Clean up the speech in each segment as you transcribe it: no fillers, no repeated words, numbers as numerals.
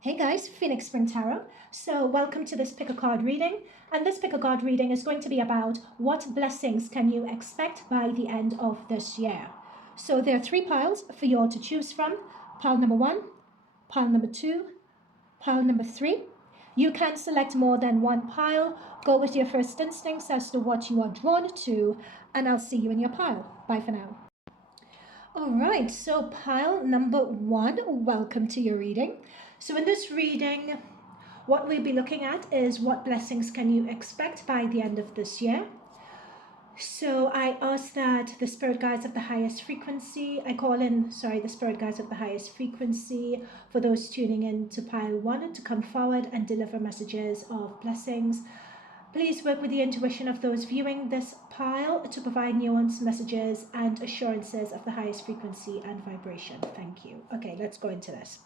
Hey guys, Phoenix Spring Tarot. So welcome to this pick a card reading, and this pick a card reading is going to be about what blessings can you expect by the end of this year. So there are three piles for you all to choose from. Pile number 1, pile number 2, pile number 3. You can select more than one pile. Go with your first instincts as to what you are drawn to, and I'll see you in your pile. Bye for now. All right, so pile number 1, welcome to your reading. So in this reading, what we'll be looking at is what blessings can you expect by the end of this year. So I ask that the spirit guides of the highest frequency, the spirit guides of the highest frequency for those tuning in to pile 1 to come forward and deliver messages of blessings. Please work with the intuition of those viewing this pile to provide nuanced messages and assurances of the highest frequency and vibration. Thank you. Okay, let's go into this.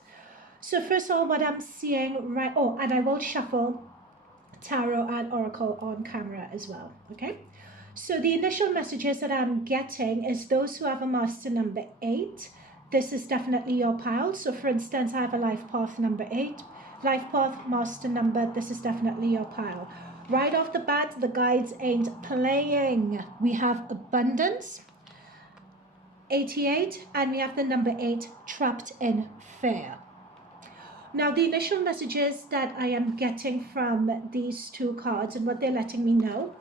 So first of all, what I'm seeing and I will shuffle tarot and oracle on camera as well, okay? So the initial messages that I'm getting is those who have a master number 8. This is definitely your pile. So for instance, I have a life path number 8. Life path, master number, this is definitely your pile. Right off the bat, the guides ain't playing. We have abundance, 88, and we have the number 8, trapped in fear. Now, the initial messages that I am getting from these two cards and what they're letting me know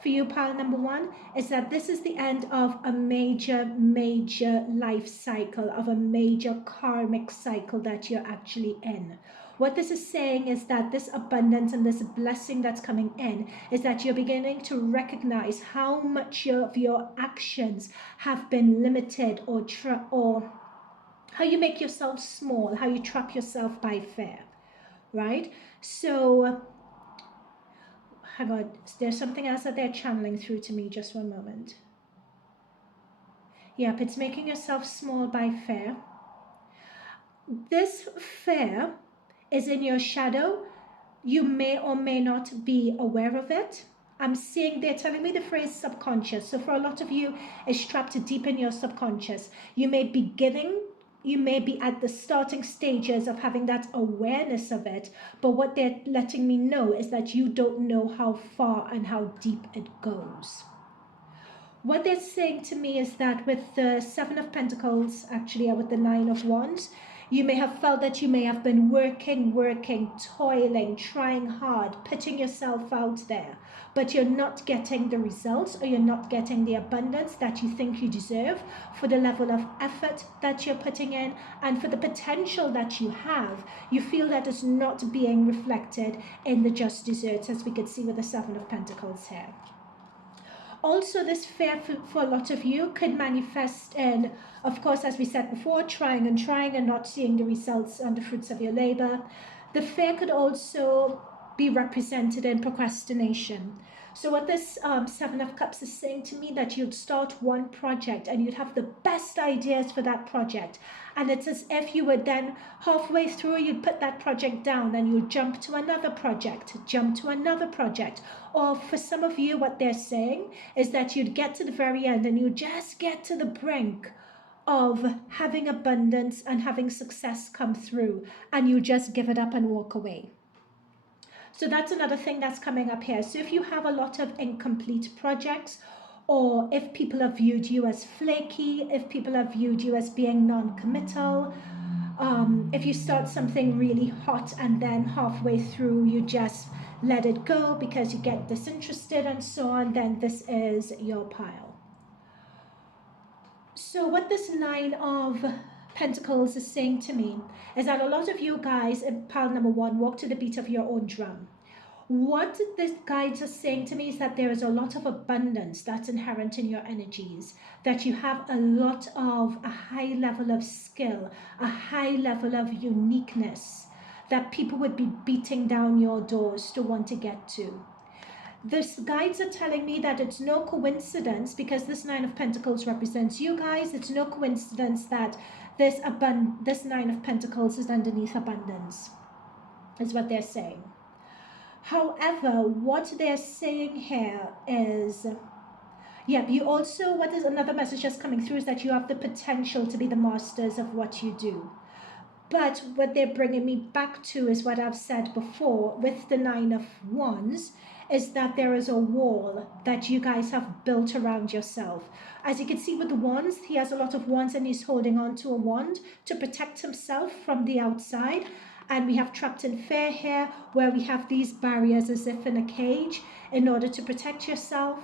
for you, pile number 1, is that this is the end of a major life cycle, of a major karmic cycle that you're actually in. What this is saying is that this abundance and this blessing that's coming in is that you're beginning to recognize how much of your actions have been limited or how you make yourself small, how you trap yourself by fear, right? So, hang on, there's something else that they're channeling through to me, just one moment. Yep, it's making yourself small by fear. This fear is in your shadow. You may or may not be aware of it. I'm seeing, they're telling me the phrase subconscious. So for a lot of you, it's trapped deep in your subconscious. You may be at the starting stages of having that awareness of it, but what they're letting me know is that you don't know how far and how deep it goes. What they're saying to me is that with the 7 of Pentacles, actually, with the 9 of Wands, you may have felt that you may have been working, toiling, trying hard, putting yourself out there, but you're not getting the results, or you're not getting the abundance that you think you deserve for the level of effort that you're putting in and for the potential that you have. You feel that it's not being reflected in the just desserts, as we could see with the 7 of Pentacles here. Also, this fear for a lot of you could manifest in, of course, as we said before, trying and not seeing the results and the fruits of your labor. The fear could also be represented in procrastination. So what this 7 of Cups is saying to me, that you'd start one project and you'd have the best ideas for that project. And it's as if you would then halfway through, you'd put that project down and you'd jump to another project. Or for some of you, what they're saying is that you'd get to the very end and you just get to the brink of having abundance and having success come through, and you just give it up and walk away. So that's another thing that's coming up here. So if you have a lot of incomplete projects, or if people have viewed you as flaky, if people have viewed you as being non-committal, if you start something really hot and then halfway through you just let it go because you get disinterested and so on, then this is your pile. So what this 9 of Pentacles is saying to me is that a lot of you guys in pile number 1 walk to the beat of your own drum. What the guides are saying to me is that there is a lot of abundance that's inherent in your energies, that you have a lot of a high level of skill, a high level of uniqueness that people would be beating down your doors to want to get to. This guides are telling me that it's no coincidence, because this 9 of Pentacles represents you guys, it's no coincidence that this 9 of Pentacles is underneath abundance, is what they're saying. However, what they're saying here is, you also, what is another message just coming through is that you have the potential to be the masters of what you do. But what they're bringing me back to is what I've said before with the Nine of Wands, is that there is a wall that you guys have built around yourself. As you can see with the wands, he has a lot of wands and he's holding on to a wand to protect himself from the outside. And we have trapped in fear here, where we have these barriers as if in a cage in order to protect yourself.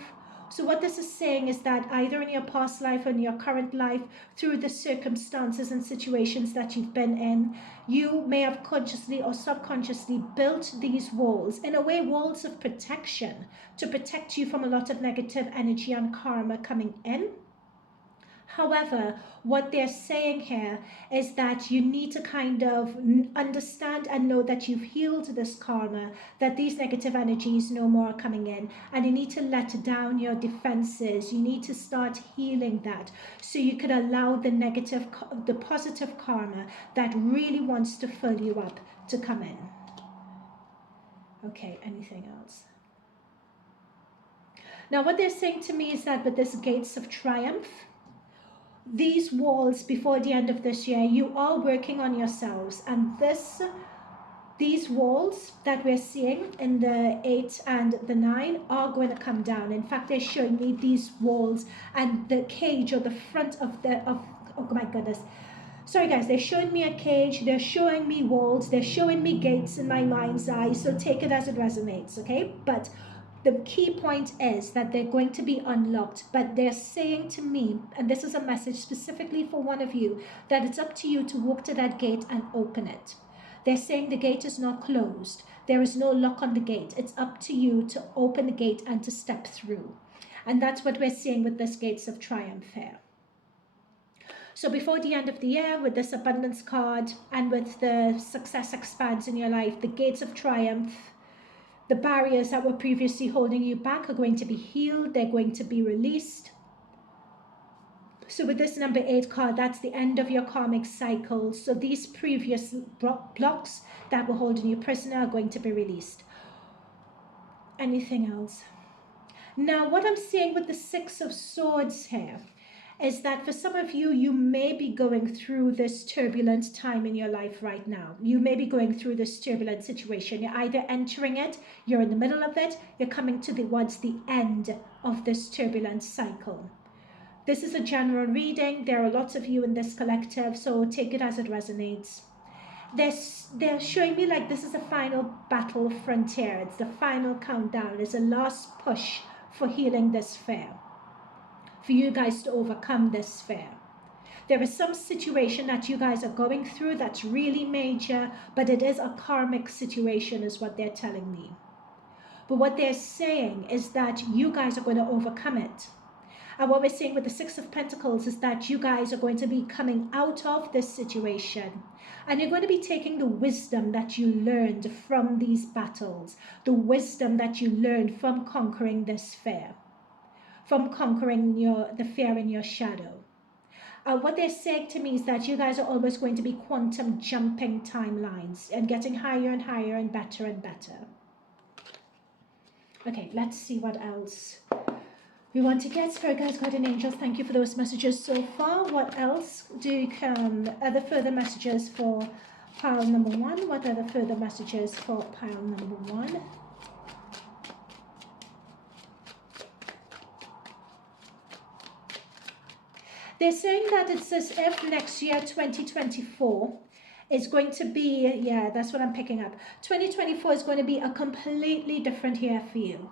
So what this is saying is that either in your past life or in your current life, through the circumstances and situations that you've been in, you may have consciously or subconsciously built these walls, in a way walls of protection, to protect you from a lot of negative energy and karma coming in. However, what they're saying here is that you need to kind of understand and know that you've healed this karma, that these negative energies no more are coming in, and you need to let down your defenses. You need to start healing that so you can allow the positive karma that really wants to fill you up to come in. Okay, anything else? Now, what they're saying to me is that with this Gates of Triumph, these walls before the end of this year, you are working on yourselves, and these walls that we're seeing in the 8 and the 9 are going to come down. In fact, they're showing me these walls and the cage or the front of oh my goodness, sorry guys, they're showing me a cage, they're showing me walls, they're showing me gates in my mind's eye, so take it as it resonates, okay? But the key point is that they're going to be unlocked, but they're saying to me, and this is a message specifically for one of you, that it's up to you to walk to that gate and open it. They're saying the gate is not closed. There is no lock on the gate. It's up to you to open the gate and to step through. And that's what we're seeing with this Gates of Triumph here. So before the end of the year, with this abundance card and with the success expands in your life, the Gates of Triumph, the barriers that were previously holding you back are going to be healed. They're going to be released. So with this number 8 card, that's the end of your karmic cycle. So these previous blocks that were holding you prisoner are going to be released. Anything else? Now, what I'm seeing with the 6 of Swords here is that for some of you, you may be going through this turbulent time in your life right now. You may be going through this turbulent situation. You're either entering it, you're in the middle of it, you're coming towards the end of this turbulent cycle. This is a general reading. There are lots of you in this collective, so take it as it resonates. They're showing me like this is the final battle frontier. It's the final countdown. It's a last push for healing this fear, for you guys to overcome this fear. There is some situation that you guys are going through that's really major, but it is a karmic situation is what they're telling me. But what they're saying is that you guys are going to overcome it. And what we're saying with the 6 of Pentacles is that you guys are going to be coming out of this situation. And you're going to be taking the wisdom that you learned from these battles, the wisdom that you learned from conquering this fear, from conquering the fear in your shadow. What they're saying to me is that you guys are always going to be quantum jumping timelines and getting higher and higher and better and better. Okay, let's see what else we want to get. Spirit guides, guardian angels, thank you for those messages so far. What else do you other further messages for pile number 1? What are the further messages for pile number 1? They're saying that it's as if next year, 2024, is going to be, yeah, that's what I'm picking up. 2024 is going to be a completely different year for you.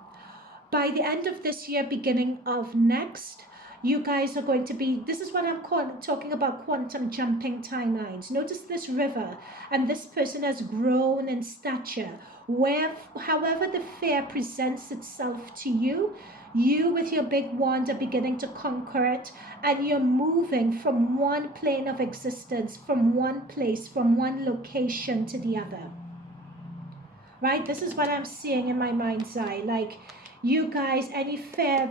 By the end of this year, beginning of next, you guys are going to be, this is what I'm talking about, quantum jumping timelines. Notice this river, and this person has grown in stature. However the fear presents itself to you, you with your big wand are beginning to conquer it, and you're moving from one plane of existence, from one place, from one location to the other. Right? This is what I'm seeing in my mind's eye. Like, you guys, any fear,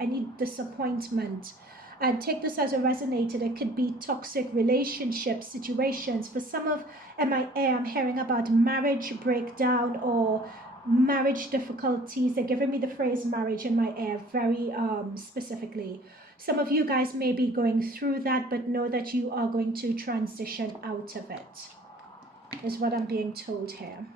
any disappointment, and take this as a resonated, it could be toxic relationship situations. For some of MIA, I'm hearing about marriage breakdown or marriage difficulties. They're giving me the phrase marriage in my ear very specifically. Some of you guys may be going through that, but know that you are going to transition out of it, is what I'm being told here.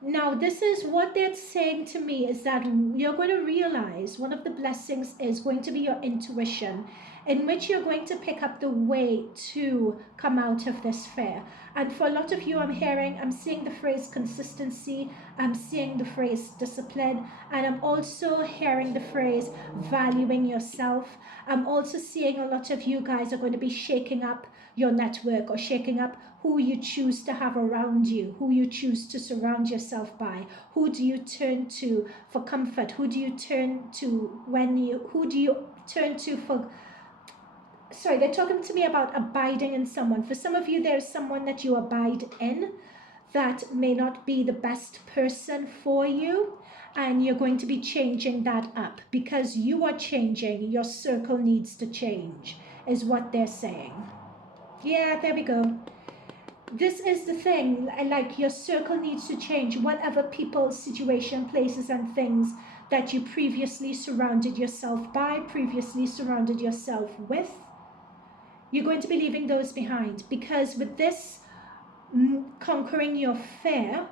Now, this is what they're saying to me, is that you're going to realize one of the blessings is going to be your intuition, in which you're going to pick up the way to come out of this fear. And for a lot of you, I'm seeing the phrase consistency, I'm seeing the phrase discipline, and I'm also hearing the phrase valuing yourself. I'm also seeing a lot of you guys are going to be shaking up your network, or shaking up who you choose to have around you, who you choose to surround yourself by. Who do you turn to for comfort? Who do you turn to for... Sorry, they're talking to me about abiding in someone. For some of you, there's someone that you abide in that may not be the best person for you, and you're going to be changing that up. Because you are changing, your circle needs to change, is what they're saying. Yeah, there we go. This is the thing, like your circle needs to change. Whatever people, situation, places and things that you previously surrounded yourself by, previously surrounded yourself with, you're going to be leaving those behind. Because with this conquering your fear,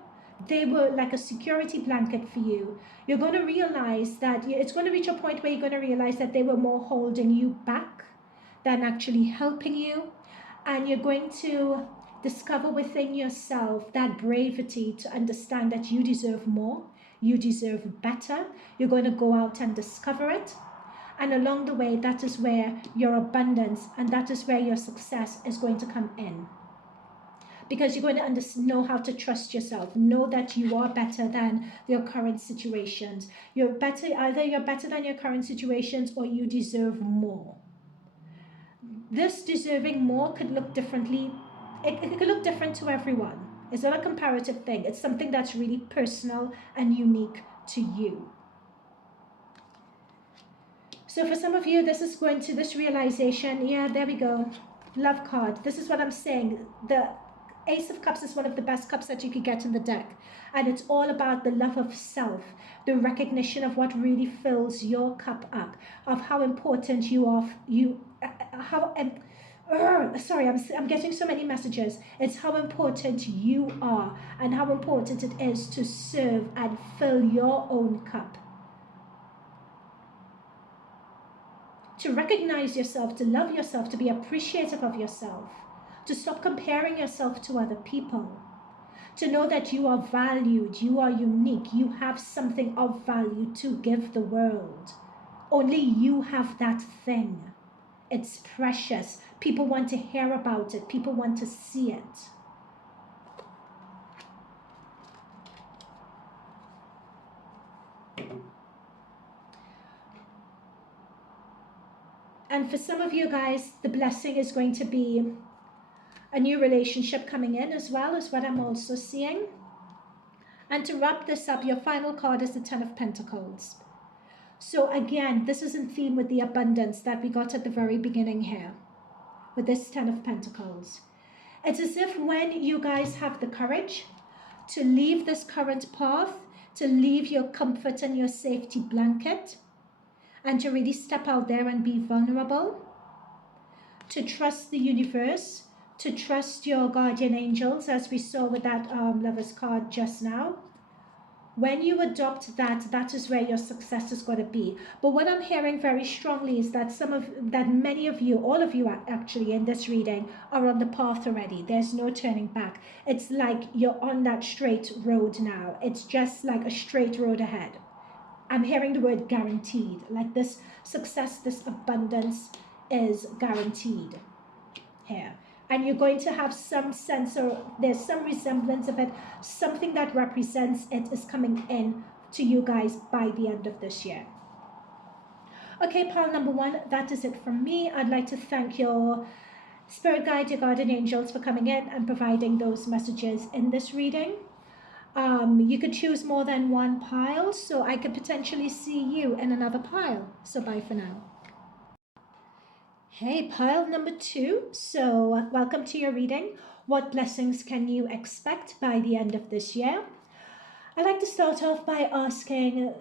they were like a security blanket for you. You're going to realize that it's going to reach a point where you're going to realize that they were more holding you back than actually helping you. And you're going to discover within yourself that bravery to understand that you deserve more, you deserve better. You're going to go out and discover it. And along the way, that is where your abundance and that is where your success is going to come in. Because you're going to know how to trust yourself, know that you are better than your current situations. Either you're better than your current situations, or you deserve more. This deserving more could look differently. It could look different to everyone. It's not a comparative thing. It's something that's really personal and unique to you. So for some of you, this is going to this realization. Yeah, there we go. Love card. This is what I'm saying. The Ace of Cups is one of the best cups that you could get in the deck. And it's all about the love of self, the recognition of what really fills your cup up, of how important you are, sorry, I'm getting so many messages. It's how important you are and how important it is to serve and fill your own cup. To recognize yourself, to love yourself, to be appreciative of yourself, to stop comparing yourself to other people, to know that you are valued, you are unique, you have something of value to give the world. Only you have that thing. It's precious. People want to hear about it. People want to see it. And for some of you guys, the blessing is going to be a new relationship coming in as well, is what I'm also seeing. And to wrap this up, your final card is the Ten of Pentacles. So again, this is in theme with the abundance that we got at the very beginning here, with this Ten of Pentacles. It's as if when you guys have the courage to leave this current path, to leave your comfort and your safety blanket, and to really step out there and be vulnerable, to trust the universe, to trust your guardian angels, as we saw with that Lover's card just now. When you adopt that, that is where your success is going to be. But what I'm hearing very strongly is that many of you, all of you actually in this reading, are on the path already. There's no turning back. It's like you're on that straight road now. It's just like a straight road ahead. I'm hearing the word guaranteed. Like this success, this abundance is guaranteed here. And you're going to have some sense, or there's some resemblance of it, something that represents it is coming in to you guys by the end of this year. Okay, pile number one, that is it from me. I'd like to thank your spirit guide, your guardian angels for coming in and providing those messages in this reading. You could choose more than one pile, so I could potentially see you in another pile. So bye for now. Hey, pile number two. So welcome to your reading. What blessings can you expect by the end of this year? I'd like to start off by asking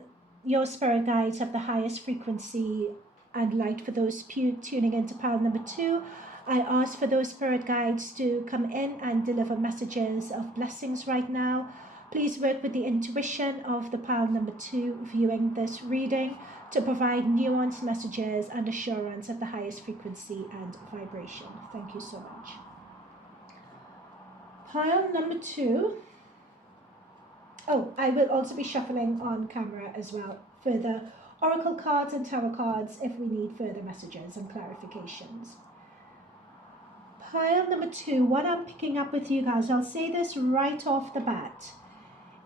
your spirit guides have the highest frequency and light for those tuning into pile number 2. I ask for those spirit guides to come in and deliver messages of blessings right now. Please work with the intuition of the pile number 2 viewing this reading to provide nuanced messages and assurance at the highest frequency and vibration. Thank you so much. Pile number 2. Oh, I will also be shuffling on camera as well for the oracle cards and tarot cards if we need further messages and clarifications. Pile number 2, what I'm picking up with you guys, I'll say this right off the bat.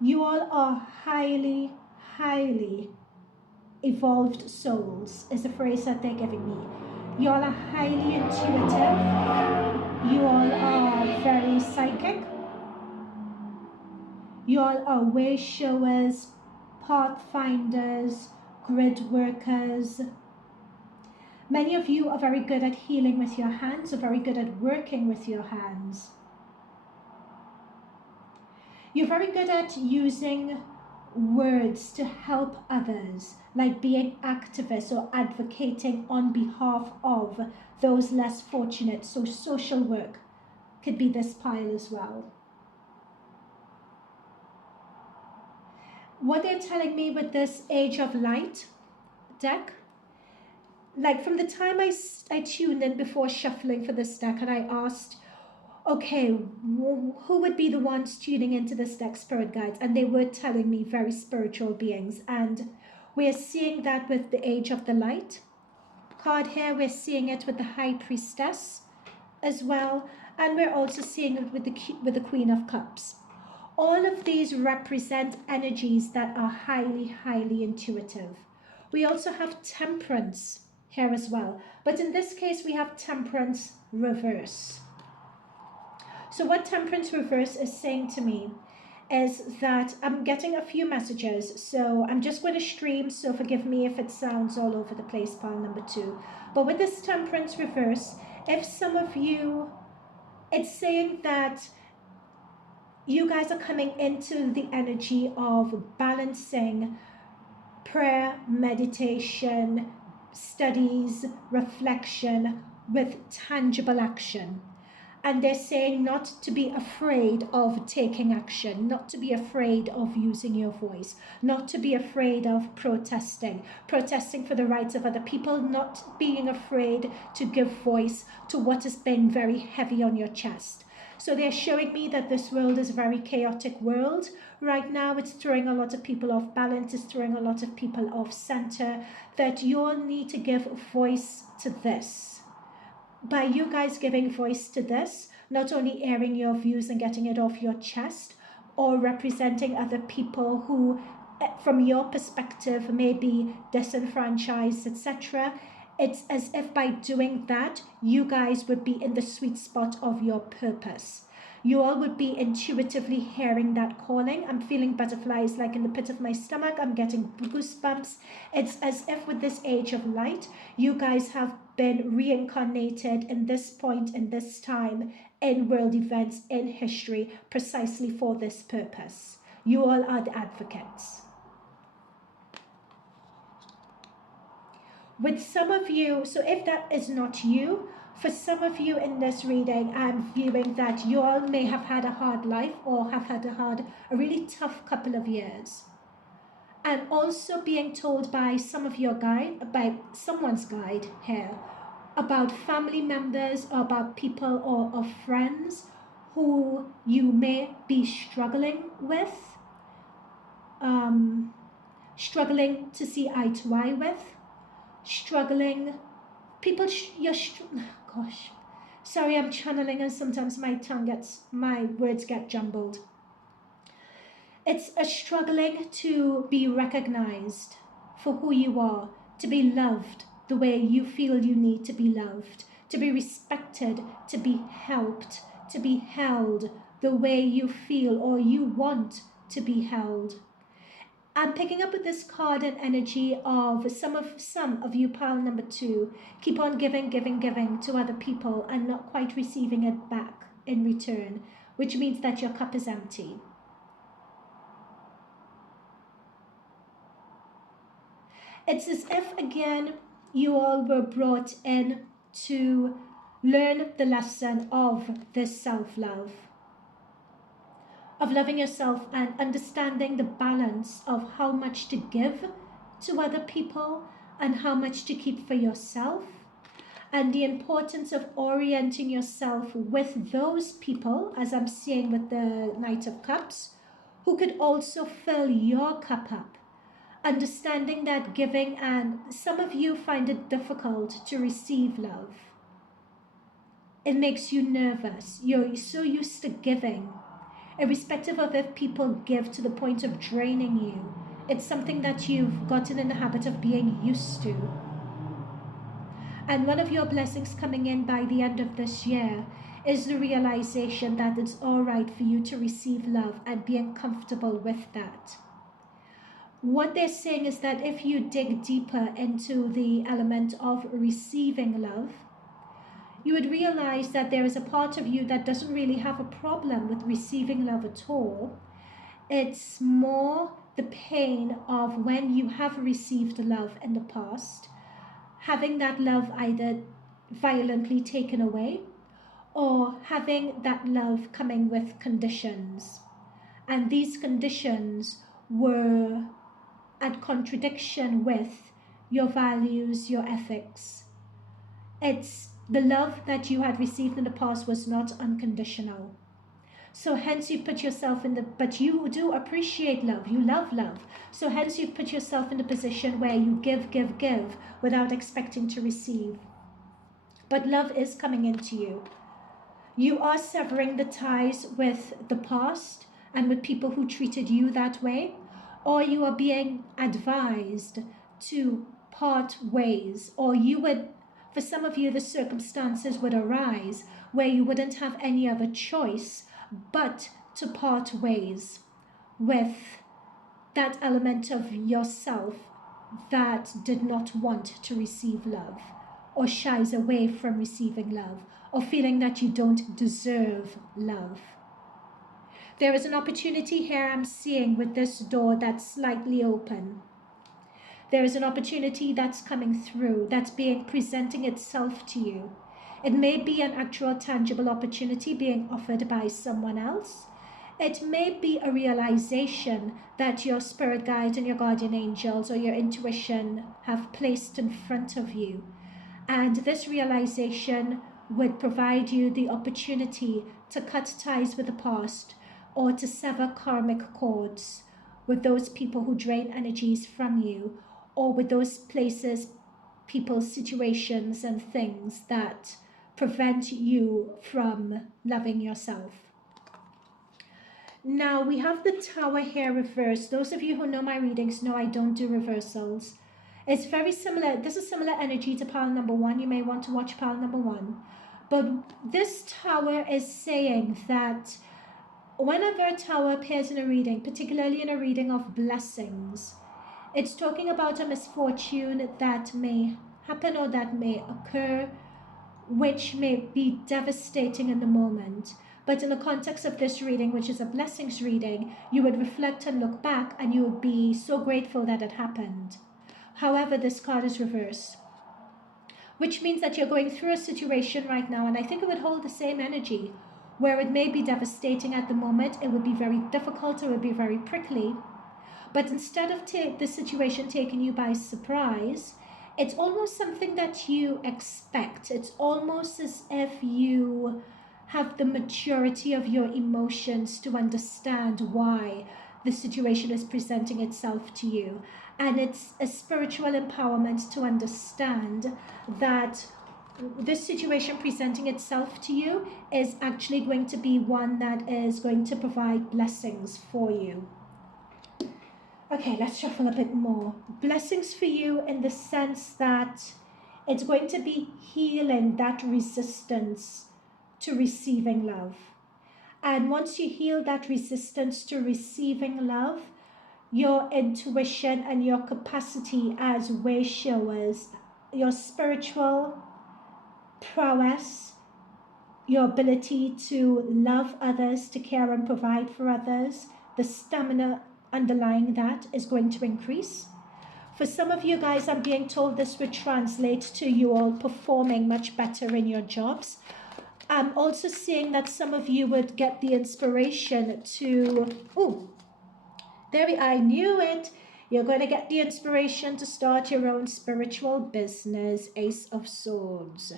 You all are highly, highly evolved souls, is the phrase that they're giving me. You all are highly intuitive. You all are very psychic. You all are way showers, pathfinders, grid workers. Many of you are very good at healing with your hands, are very good at working with your hands. You're very good at using words to help others, like being activists or advocating on behalf of those less fortunate. So social work could be this pile as well. What they're telling me with this Age of Light deck, like from the time I tuned in before shuffling for this deck and I asked, okay, who would be the ones tuning into this deck, spirit guides? And they were telling me very spiritual beings. And we're seeing that with the Age of the Light card here. We're seeing it with the High Priestess as well. And we're also seeing it with the Queen of Cups. All of these represent energies that are highly, highly intuitive. We also have Temperance here as well. But in this case, we have Temperance reverse. So what Temperance reverse is saying to me is that I'm getting a few messages. So I'm just going to stream. So forgive me if it sounds all over the place, pile number 2. But with this Temperance reverse, if some of you, it's saying that you guys are coming into the energy of balancing prayer, meditation, studies, reflection with tangible action. And they're saying not to be afraid of taking action, not to be afraid of using your voice, not to be afraid of protesting for the rights of other people, not being afraid to give voice to what has been very heavy on your chest. So they're showing me that this world is a very chaotic world. Right now, it's throwing a lot of people off balance. It's throwing a lot of people off center. That you all need to give voice to this. By you guys giving voice to this, not only airing your views and getting it off your chest, or representing other people who, from your perspective, may be disenfranchised, etc., it's as if by doing that, you guys would be in the sweet spot of your purpose. You all would be intuitively hearing that calling. I'm feeling butterflies like in the pit of my stomach. I'm getting goosebumps. It's as if with this Age of Light, you guys have been reincarnated in this point, in this time, in world events, in history, precisely for this purpose. You all are the advocates. With some of you, so if that is not you, for some of you in this reading, I'm viewing that you all may have had a hard life or have had a really tough couple of years. And also being told by some of your guide, by someone's guide here, about family members or about people or friends who you may be struggling with, struggling to see eye to eye with, struggling, people, gosh, sorry, I'm channeling and sometimes my words get jumbled. It's a struggling to be recognized for who you are, to be loved the way you feel you need to be loved, to be respected, to be helped, to be held the way you feel or you want to be held. I'm picking up with this card and energy of some of you, pile number 2, keep on giving to other people and not quite receiving it back in return, which means that your cup is empty. It's as if, again, you all were brought in to learn the lesson of this self-love, of loving yourself and understanding the balance of how much to give to other people and how much to keep for yourself, and the importance of orienting yourself with those people, as I'm seeing with the Knight of Cups, who could also fill your cup up. Understanding that giving, and some of you find it difficult to receive love. It makes you nervous. You're so used to giving, irrespective of if people give to the point of draining you. It's something that you've gotten in the habit of being used to. And one of your blessings coming in by the end of this year is the realization that it's all right for you to receive love and being comfortable with that. What they're saying is that if you dig deeper into the element of receiving love, you would realize that there is a part of you that doesn't really have a problem with receiving love at all. It's more the pain of when you have received love in the past, having that love either violently taken away or having that love coming with conditions. And these conditions were at contradiction with your values, your ethics. It's the love that you had received in the past was not unconditional. So hence you put yourself in the, but you do appreciate love, you love love. So hence you've put yourself in the position where you give without expecting to receive. But love is coming into you. You are severing the ties with the past and with people who treated you that way, or you are being advised to part ways, or you would, for some of you, the circumstances would arise where you wouldn't have any other choice but to part ways with that element of yourself that did not want to receive love, or shies away from receiving love, or feeling that you don't deserve love. There is an opportunity here I'm seeing with this door that's slightly open. There is an opportunity that's coming through, that's presenting itself to you. It may be an actual tangible opportunity being offered by someone else. It may be a realization that your spirit guides and your guardian angels or your intuition have placed in front of you. And this realization would provide you the opportunity to cut ties with the past, or to sever karmic cords with those people who drain energies from you, or with those places, people, situations, and things that prevent you from loving yourself. Now we have the Tower here reversed. Those of you who know my readings know I don't do reversals. It's very similar. This is similar energy to pile number 1. You may want to watch pile number 1. But this Tower is saying that whenever a Tower appears in a reading, particularly in a reading of blessings, it's talking about a misfortune that may happen or that may occur, which may be devastating in the moment. But in the context of this reading, which is a blessings reading, you would reflect and look back and you would be so grateful that it happened. However, this card is reversed, which means that you're going through a situation right now, and I think it would hold the same energy, where it may be devastating at the moment, it would be very difficult, it would be very prickly. But instead of the situation taking you by surprise, it's almost something that you expect. It's almost as if you have the maturity of your emotions to understand why the situation is presenting itself to you. And it's a spiritual empowerment to understand that this situation presenting itself to you is actually going to be one that is going to provide blessings for you. Okay, let's shuffle a bit more. Blessings for you in the sense that it's going to be healing that resistance to receiving love. And once you heal that resistance to receiving love, your intuition and your capacity as way showers, your spiritual prowess, your ability to love others, to care and provide for others, the stamina underlying that is going to increase. For some of you guys, I'm being told this would translate to you all performing much better in your jobs. I'm also seeing that some of you would get the inspiration to, oh, I knew it. You're going to get the inspiration to start your own spiritual business, Ace of Swords.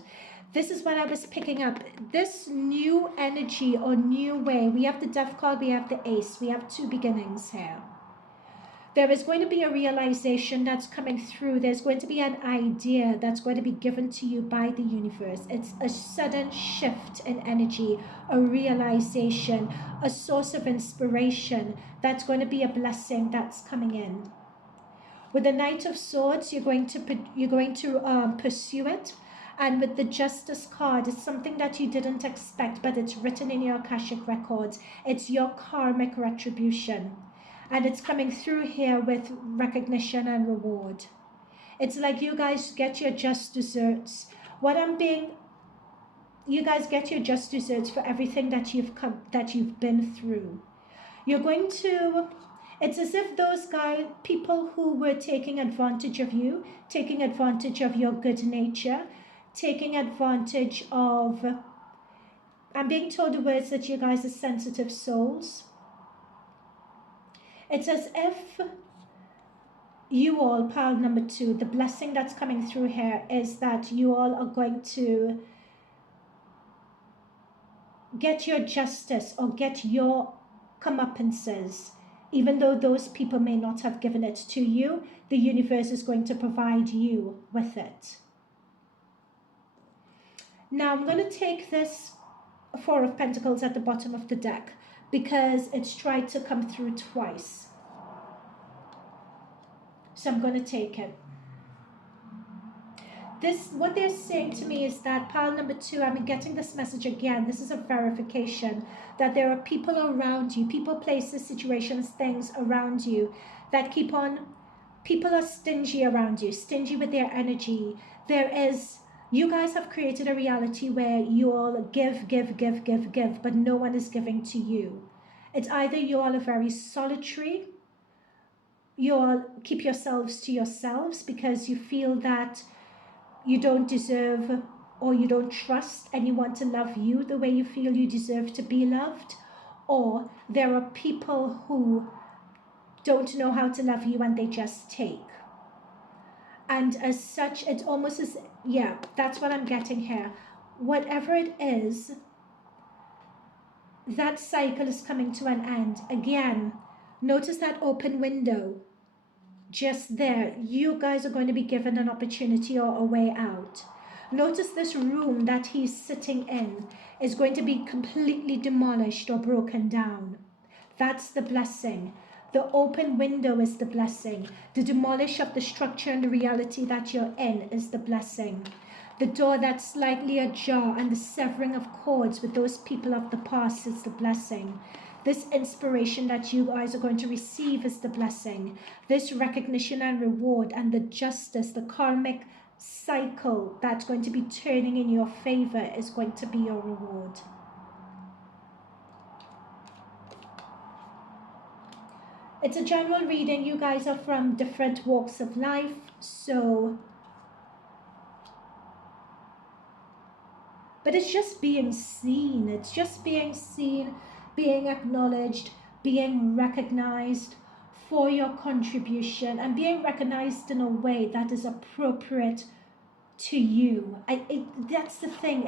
This is what I was picking up. This new energy or new way. We have the Death card, we have the Ace. We have two beginnings here. There is going to be a realization that's coming through. There's going to be an idea that's going to be given to you by the universe. It's a sudden shift in energy, a realization, a source of inspiration that's going to be a blessing that's coming in. With the Knight of Swords, you're going to pursue it. And with the Justice card, it's something that you didn't expect, but it's written in your akashic records. It's your karmic retribution. And it's coming through here with recognition and reward. It's like you guys get your just desserts. You guys get your just desserts for everything that you've been through. You're going to, it's as if those people who were taking advantage of you, taking advantage of your good nature, taking advantage of, I'm being told the words that you guys are sensitive souls. It's as if you all, pile number 2, the blessing that's coming through here is that you all are going to get your justice or get your comeuppances. Even though those people may not have given it to you, the universe is going to provide you with it. Now I'm going to take this Four of Pentacles at the bottom of the deck, because it's tried to come through twice. So I'm going to take it. What they're saying to me is that pile number 2, I'm getting this message again. This is a verification that there are people around you, people, places, situations, things around you that people are stingy around you, stingy with their energy. You guys have created a reality where you all give, but no one is giving to you. It's either you all are very solitary, you all keep yourselves to yourselves because you feel that you don't deserve or you don't trust anyone to love you the way you feel you deserve to be loved, or there are people who don't know how to love you and they just take. And as such, it's almost as, yeah, that's what I'm getting here. Whatever it is, that cycle is coming to an end. Again, notice that open window. Just there, you guys are going to be given an opportunity or a way out. Notice this room that he's sitting in is going to be completely demolished or broken down. That's the blessing. The open window is the blessing. The demolish of the structure and the reality that you're in is the blessing. The door that's slightly ajar and the severing of cords with those people of the past is the blessing. This inspiration that you guys are going to receive is the blessing. This recognition and reward and the justice, the karmic cycle that's going to be turning in your favor is going to be your reward. It's a general reading. You guys are from different walks of life, so... But it's just being seen. It's just being seen, being acknowledged, being recognized for your contribution, and being recognized in a way that is appropriate to you. That's the thing.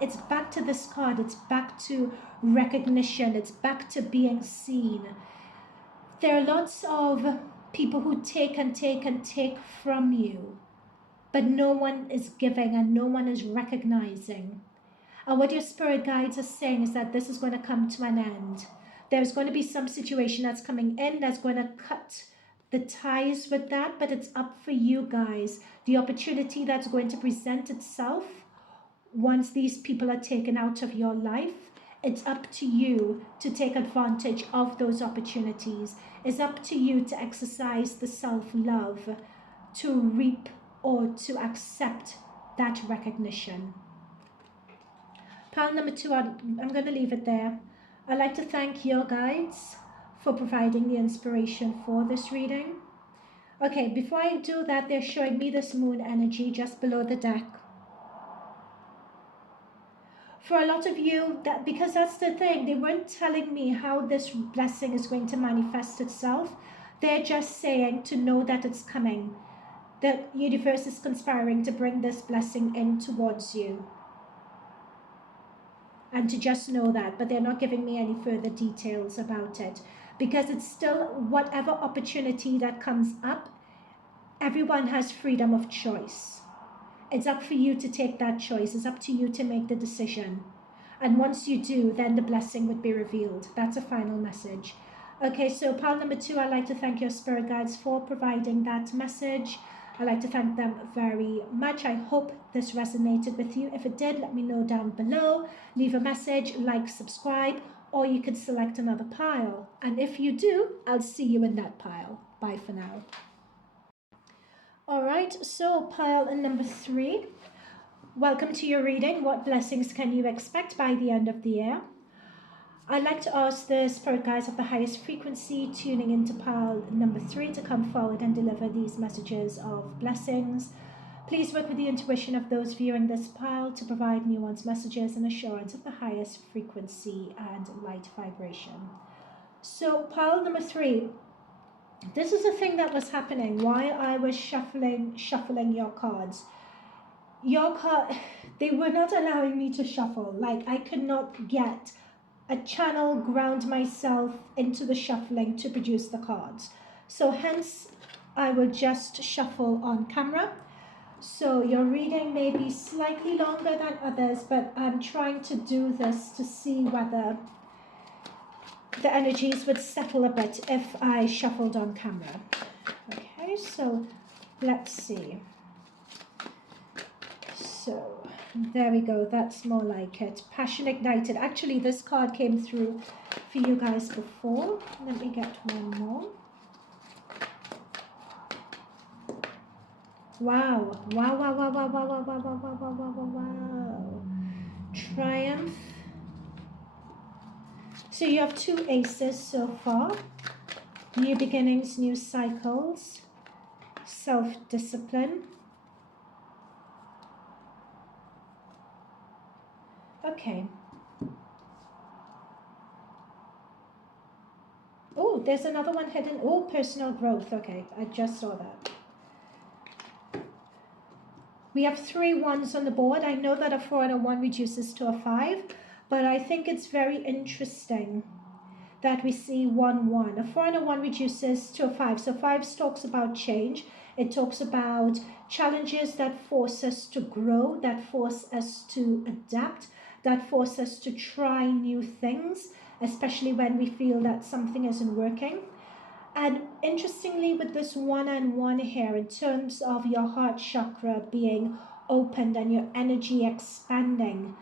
It's back to this card. It's back to recognition. It's back to being seen. There are lots of people who take and take and take from you, but no one is giving and no one is recognizing. And what your spirit guides are saying is that this is going to come to an end. There's going to be some situation that's coming in that's going to cut the ties with that, but it's up for you guys. The opportunity that's going to present itself once these people are taken out of your life, it's up to you to take advantage of those opportunities. It's up to you to exercise the self-love, to reap or to accept that recognition. Pile number 2, I'm going to leave it there. I'd like to thank your guides for providing the inspiration for this reading. Okay, before I do that, they're showing me this moon energy just below the deck. For a lot of you, that because that's the thing, they weren't telling me how this blessing is going to manifest itself. They're just saying to know that it's coming. The universe is conspiring to bring this blessing in towards you. And to just know that, but they're not giving me any further details about it. Because it's still whatever opportunity that comes up, everyone has freedom of choice. It's up for you to take that choice. It's up to you to make the decision. And once you do, then the blessing would be revealed. That's a final message. Okay, so pile number 2, I'd like to thank your spirit guides for providing that message. I'd like to thank them very much. I hope this resonated with you. If it did, let me know down below. Leave a message, like, subscribe, or you could select another pile. And if you do, I'll see you in that pile. Bye for now. All right, so pile number 3. Welcome to your reading. What blessings can you expect by the end of the year? I'd like to ask the spirit guides of the highest frequency tuning into pile number 3 to come forward and deliver these messages of blessings. Please work with the intuition of those viewing this pile to provide nuanced messages and assurance of the highest frequency and light vibration. So pile number 3. This is the thing that was happening while I was shuffling your cards. Your card, they were not allowing me to shuffle. Like, I could not get a channel, ground myself into the shuffling to produce the cards. So hence, I will just shuffle on camera. So your reading may be slightly longer than others, but I'm trying to do this to see whether the energies would settle a bit if I shuffled on camera. Okay, so let's see. So there we go, that's more like it. Passion ignited. Actually, this card came through for you guys before. Let me get one more. Wow. Wow, wow, wow, wow, wow, wow, wow, wow, wow, wow, wow, wow, wow. Triumph. So you have 2 aces so far. New beginnings, new cycles. Self-discipline. Okay. Oh, there's another one hidden. Oh, personal growth. Okay, I just saw that. We have 3 ones on the board. I know that a 4 and a 1 reduces to a 5, but I think it's very interesting that we see 1, 1. A 4 and a 1 reduces to a 5. So 5 talks about change. It talks about challenges that force us to grow, that force us to adapt, that force us to try new things, especially when we feel that something isn't working. And interestingly, with this 1 and 1 here, in terms of your heart chakra being opened and your energy expanding,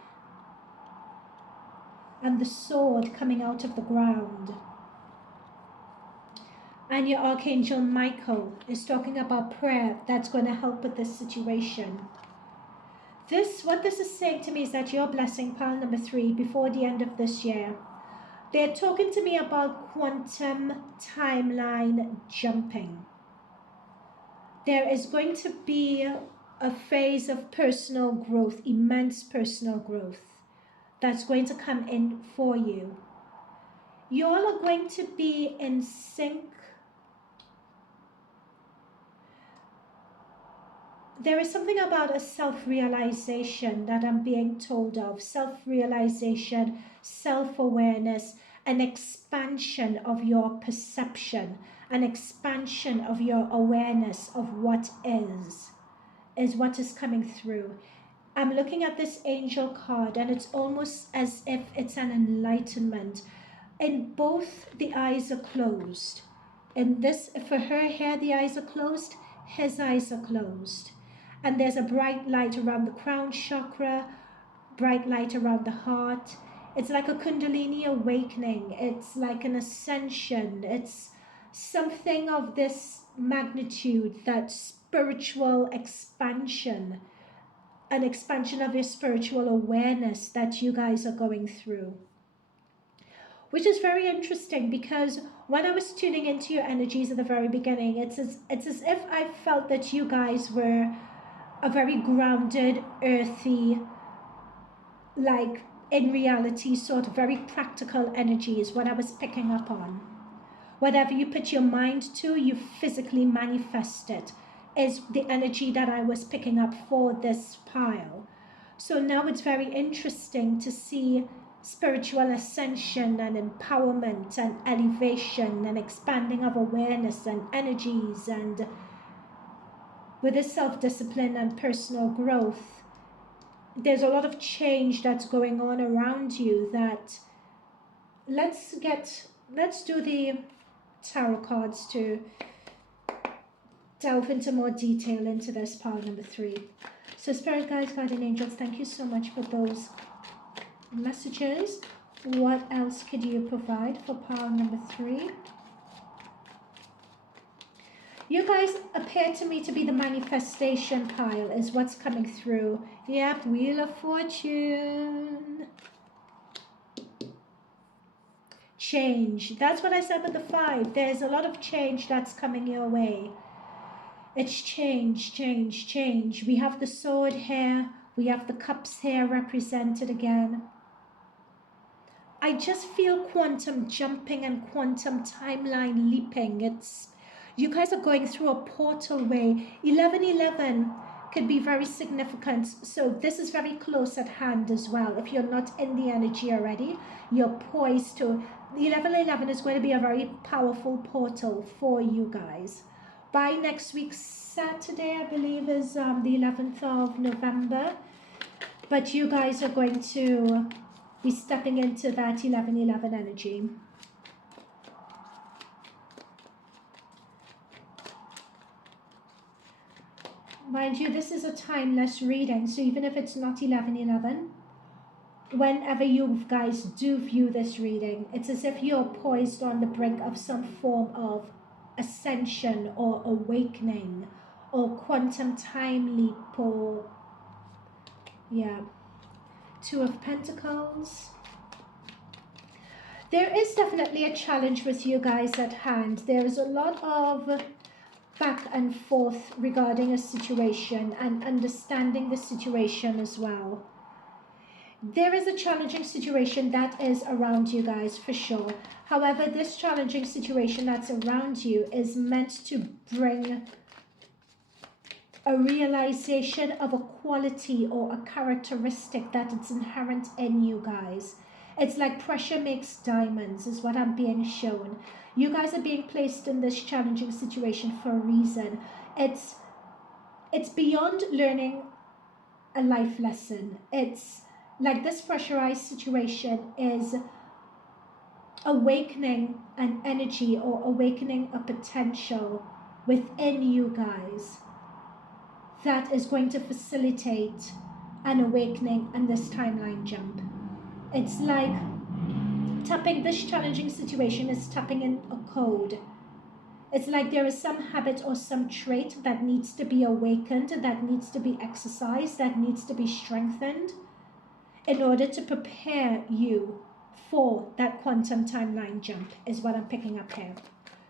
and the sword coming out of the ground, and your Archangel Michael is talking about prayer that's going to help with this situation. What this is saying to me is that you're blessing pile number 3 before the end of this year. They're talking to me about quantum timeline jumping. There is going to be a phase of personal growth, immense personal growth, that's going to come in for you. You all are going to be in sync. There is something about a self-realization that I'm being told of. Self-realization, self-awareness, an expansion of your perception, an expansion of your awareness of what is what is coming through. I'm looking at this angel card and it's almost as if it's an enlightenment. And both the eyes are closed. And this, for her here, the eyes are closed, his eyes are closed. And there's a bright light around the crown chakra, bright light around the heart. It's like a Kundalini awakening. It's like an ascension. It's something of this magnitude, that spiritual expansion, an expansion of your spiritual awareness that you guys are going through. which is very interesting because when I was tuning into your energies at the very beginning, it's as if I felt that you guys were a very grounded, earthy, like in reality, sort of very practical energy is what I was picking up on. Whatever you put your mind to, you physically manifest it, is the energy that I was picking up for this pile. So now it's very interesting to see spiritual ascension and empowerment and elevation and expanding of awareness and energies, and with this self-discipline and personal growth, there's a lot of change that's going on around you. That let's do the tarot cards to delve into more detail into this pile number 3. So spirit guides, guardian angels, thank you so much for those messages. What else could you provide for pile number 3? You guys appear to me to be the manifestation pile is what's coming through. Yep, Wheel of Fortune. Change. That's what I said with the 5. There's a lot of change that's coming your way. It's change, change, change. We have the sword here. We have the cups here represented again. I just feel quantum jumping and quantum timeline leaping. You guys are going through a portal way. 1111 could be very significant. So this is very close at hand as well. If you're not in the energy already, you're poised to. 1111 is going to be a very powerful portal for you guys. By next week, Saturday, I believe, is the 11th of November. But you guys are going to be stepping into that 1111 energy. Mind you, this is a timeless reading, so even if it's not 1111, whenever you guys do view this reading, it's as if you're poised on the brink of some form of ascension or awakening or quantum time leap, or yeah. 2 of Pentacles. There is definitely a challenge with you guys at hand. There is a lot of back and forth regarding a situation and understanding the situation as well. There is a challenging situation that is around you guys for sure. However, this challenging situation that's around you is meant to bring a realization of a quality or a characteristic that is inherent in you guys. It's like pressure makes diamonds is what I'm being shown. You guys are being placed in this challenging situation for a reason. It's beyond learning a life lesson. It's like this pressurized situation is awakening an energy or awakening a potential within you guys that is going to facilitate an awakening and this timeline jump. It's like tapping this challenging situation is tapping in a code. It's like there is some habit or some trait that needs to be awakened, that needs to be exercised, that needs to be strengthened in order to prepare you for that quantum timeline jump is what I'm picking up here.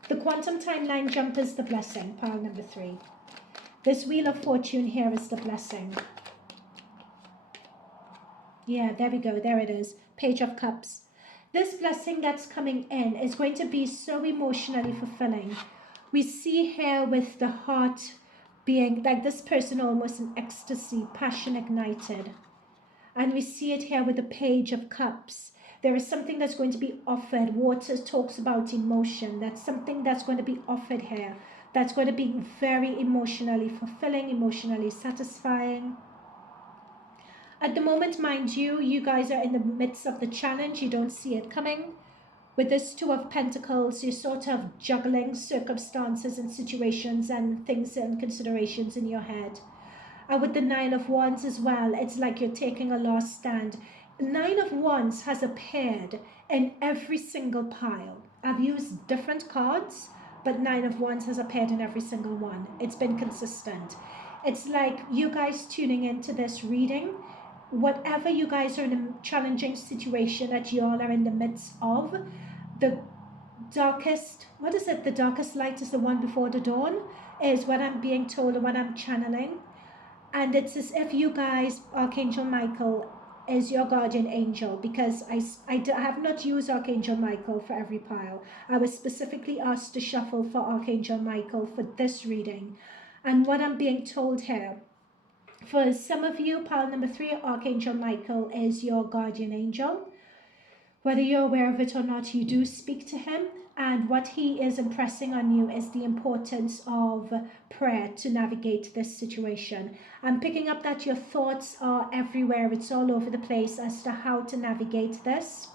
The quantum timeline jump is the blessing, pile number 3. This Wheel of Fortune here is the blessing. Yeah, there we go. There it is. Page of Cups. This blessing that's coming in is going to be so emotionally fulfilling. We see here with the heart being like this person almost in ecstasy, passion ignited. And we see it here with the Page of Cups. There is something that's going to be offered. Water talks about emotion. That's something that's going to be offered here. That's going to be very emotionally fulfilling, emotionally satisfying. At the moment, mind you, you guys are in the midst of the challenge. You don't see it coming. With this 2 of Pentacles, you're sort of juggling circumstances and situations and things and considerations in your head. And with the 9 of Wands as well, it's like you're taking a last stand. 9 of Wands has appeared in every single pile. I've used different cards, but 9 of Wands has appeared in every single one. It's been consistent. It's like you guys tuning into this reading whatever you guys are in a challenging situation that you all are in the midst of, the darkest, what is it? The darkest light is the one before the dawn, is what I'm being told and what I'm channeling. And it's as if you guys, Archangel Michael is your guardian angel, because I have not used Archangel Michael for every pile. I was specifically asked to shuffle for Archangel Michael for this reading. And what I'm being told here, for some of you, pile number 3, Archangel Michael is your guardian angel. Whether you're aware of it or not, you do speak to him, and what he is impressing on you is the importance of prayer to navigate this situation. I'm picking up that your thoughts are everywhere, it's all over the place as to how to navigate this.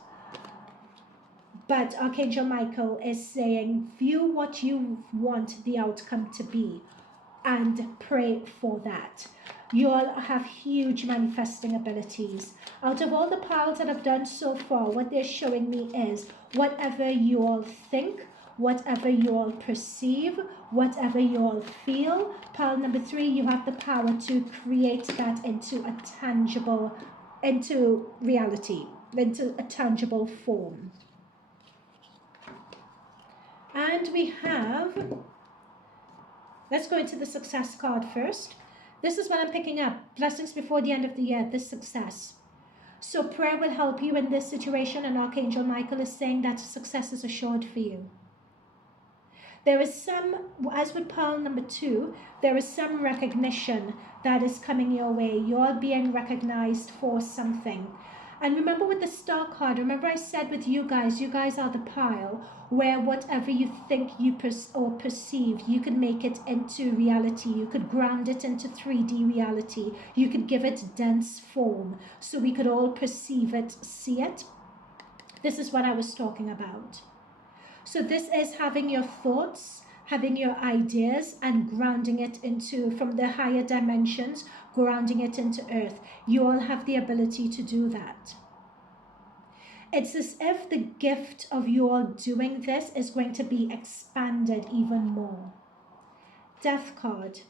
But Archangel Michael is saying, view what you want the outcome to be and pray for that. You all have huge manifesting abilities. Out of all the piles that I've done so far, what they're showing me is whatever you all think, whatever you all perceive, whatever you all feel. Pile number 3, you have the power to create that into a tangible, into reality, into a tangible form. And we have, let's go into the success card first. This is what I'm picking up. Blessings before the end of the year, this success. So prayer will help you in this situation, and Archangel Michael is saying that success is assured for you. There is some, as with pile number 2, there is some recognition that is coming your way. You're being recognized for something. And remember with the star card, remember I said with you guys are the pile where whatever you think you perceive, you could make it into reality. You could ground it into 3D reality. You could give it dense form so we could all perceive it, see it. This is what I was talking about. So this is having your thoughts, having your ideas and grounding it into, from the higher dimensions, grounding it into earth. You all have the ability to do that. It's as if the gift of you all doing this is going to be expanded even more. Death card.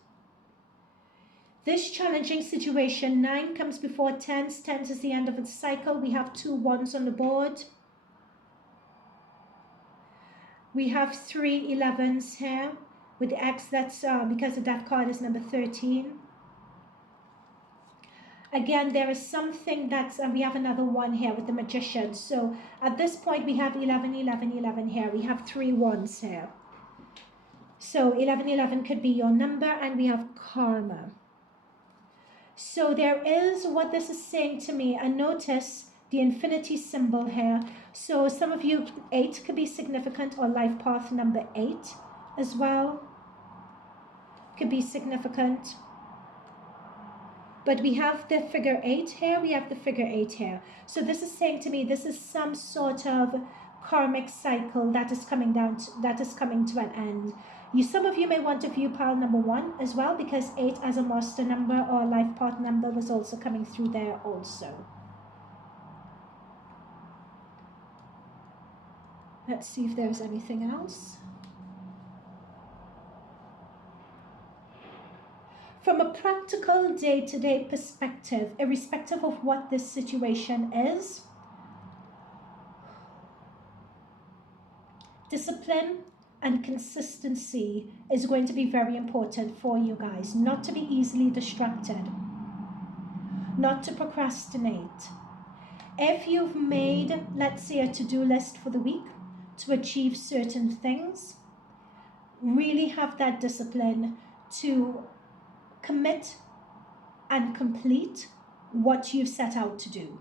This challenging situation, 9 comes before 10s. 10s is the end of its cycle. We have 2 1s on the board. We have 3 11s here with the X. That's because the death card is number 13. Again, there is something that's, we have another 1 here with the Magician. So at this point, we have 11, 11, 11 here. We have 3 1s here. So 11, 11 could be your number, and we have karma. So there is what this is saying to me, and notice the infinity symbol here. So some of you, 8 could be significant, or life path number 8 as well could be significant. But we have the figure 8 here, we have the figure 8 here. So this is saying to me, this is some sort of karmic cycle that is coming down to, that is coming to an end. Some of you may want to view pile number 1 as well, because 8 as a master number or life path number was also coming through there also. Let's see if there's anything else. From a practical day-to-day perspective, irrespective of what this situation is, discipline and consistency is going to be very important for you guys. Not to be easily distracted, not to procrastinate. If you've made, let's say, a to-do list for the week to achieve certain things, really have that discipline to commit and complete what you've set out to do.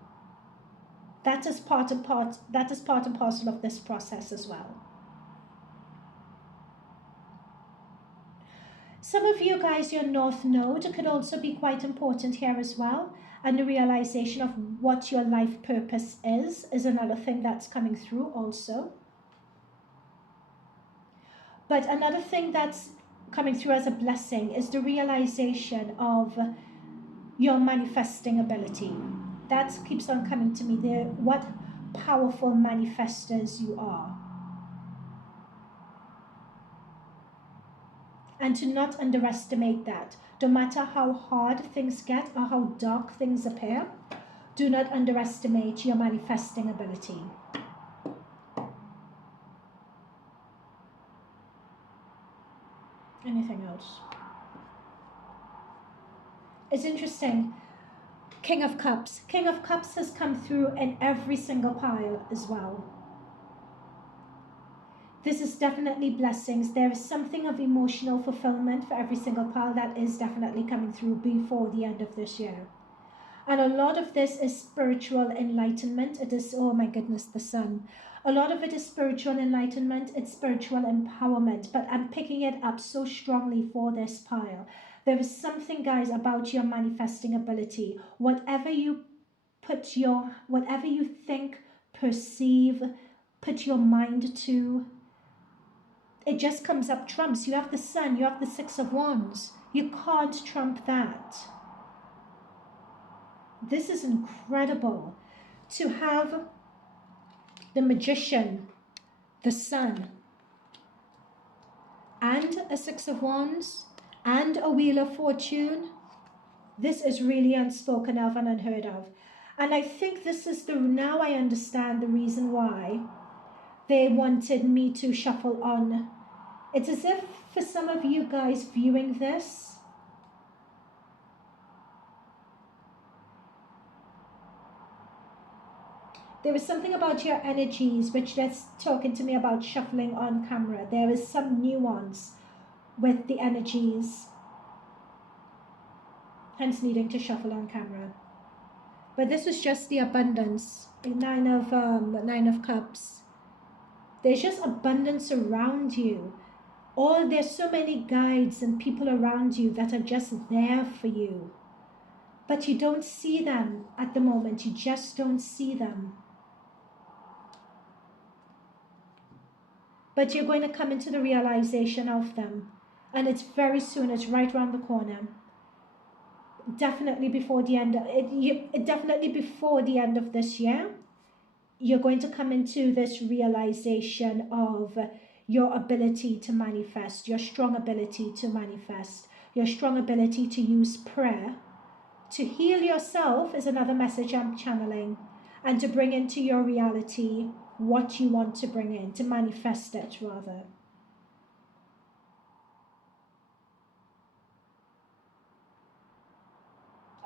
That is part and parcel of this process as well. Some of you guys, your North Node could also be quite important here as well, and the realization of what your life purpose is another thing that's coming through also. But another thing that's coming through as a blessing is the realization of your manifesting ability. That keeps on coming to me there. What powerful manifestors you are. and to not underestimate that. No matter how hard things get or how dark things appear, do not underestimate your manifesting ability. Anything else? It's interesting. King of Cups. King of Cups has come through in every single pile as well. This is definitely blessings. There is something of emotional fulfillment for every single pile that is definitely coming through before the end of this year. And a lot of this is spiritual enlightenment. It is, oh my goodness, the sun. A lot of it is spiritual enlightenment. It's spiritual empowerment. But I'm picking it up so strongly for this pile. There is something, guys, about your manifesting ability. Whatever you think, perceive, put your mind to, it just comes up trumps. You have the sun, you have the Six of Wands. You can't trump that. This is incredible. To have the Magician, the Sun, and a Six of Wands, and a Wheel of Fortune. This is really unspoken of and unheard of. And I think this is now I understand the reason why they wanted me to shuffle on. It's as if for some of you guys viewing this, there is something about your energies which that's talking to me about shuffling on camera. There is some nuance with the energies, hence needing to shuffle on camera. But this is just the abundance. Nine of Cups. There's just abundance around you. There's so many guides and people around you that are just there for you. But you don't see them at the moment. You just don't see them. But you're going to come into the realization of them. And it's very soon. It's right around the corner. Definitely before the end. Definitely before the end of this year, you're going to come into this realization of your ability to manifest, your strong ability to manifest, your strong ability to use prayer to heal yourself is another message I'm channeling, and to bring into your reality what you want to bring in, to manifest it rather.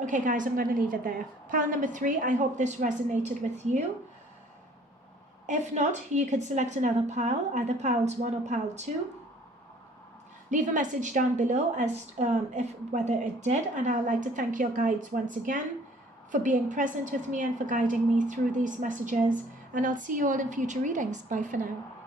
Okay guys, I'm going to leave it there. Pile number 3, I hope this resonated with you. If not, you could select another pile, either piles 1 or pile 2. Leave a message down below as whether it did, and I'd like to thank your guides once again for being present with me and for guiding me through these messages, and I'll see you all in future readings. Bye for now.